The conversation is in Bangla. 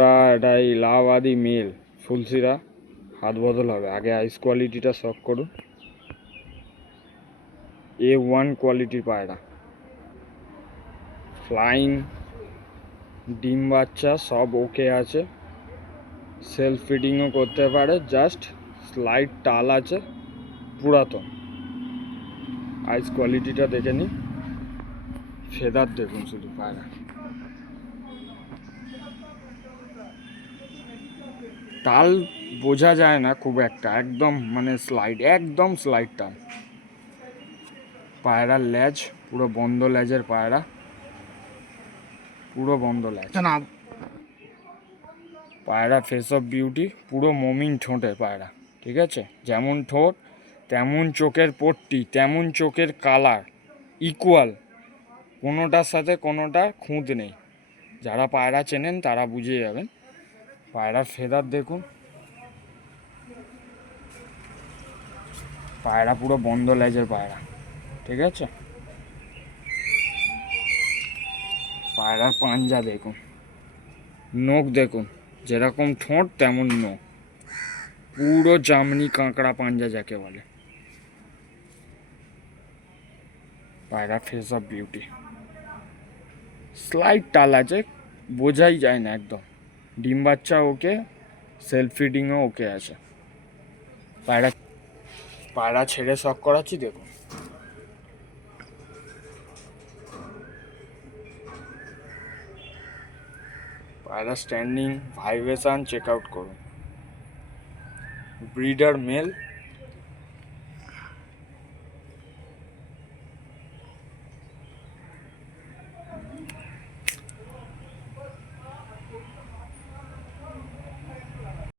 এটা ইলাহাবাদি মেল ফুলসিরা হাত বদল হবে। আগে আইস কোয়ালিটিটা শক করুন। A1 কোয়ালিটির পায়রা, ফ্লাইং, ডিম বাচ্চা সব ওকে আছে, সেলফ ফিডিংও করতে পারে, জাস্ট স্লাইড টাল আছে, পুরাতন। আইস কোয়ালিটিটা দেখে নিন, ফেদার দেখুন শুধু পায়রা। টাল বোঝা যায় না খুব একটা, একদম মানে স্লাইড, একদম স্লাইড টাল। পায়রার লেজ পুরো বন্ধ, লেজের পায়রা পুরো বন্ধ লেজ। পায়রা ফেস অফ বিউটি, পুরো মমিন ঠোঁটের পায়রা, ঠিক আছে? যেমন ঠোঁট তেমন চোখের পট্টি, তেমন চোখের কালার, ইকুয়াল, কোনোটার সাথে কোনোটার খুঁত নেই। যারা পায়রা চেনেন তারা বুঝে যাবেন। পায়রার ফেদার দেখুন, পায়রা পুরো বন্ধ লেজের পায়রা, ঠিক আছে? পায়রার পাঞ্জা দেখুন, নখ দেখুন, যেরকম ঠোঁট তেমন নখ, পুরো জামনি কাঁকড়া পাঞ্জা যাকে বলে। পায়রা ফেস অফ বিউটি, স্লাইড টাল আছে, বোঝাই যায় না একদম। ডিম বাচ্চা ওকে, সেলফ ফিডিংও ওকে আছে। পায়রা পায়রা ছেড়ে শখ করাচ্ছি দেখুন। পায়রা স্ট্যান্ডিং, ভাইব্রেশন চেক আউট করুন। Breeder mail,